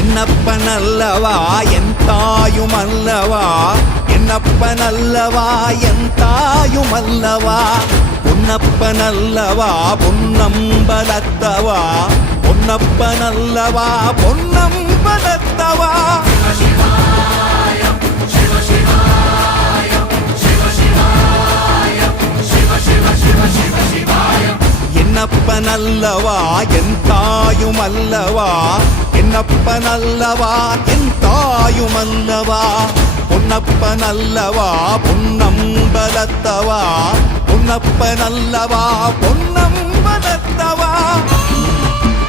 என்னப்பனல்லவா என் தாயுமல்லவா, என்னப்பனல்லவா என் தாயுமல்லவா, பொன்னப்பனல்லவா பொன்னம்பலத்தவா, பொன்னப்பனல்லவா பொன்னம்பலத்தவா. என்னப்பனல்லவா என் தாயுமல்லவா, என்னப்பனல்லவா என் தாயுமல்லவா, பொன்னப்பனல்லவா பொன்னம்பலத்தவா, பொன்னப்பனல்லவா பொன்னம்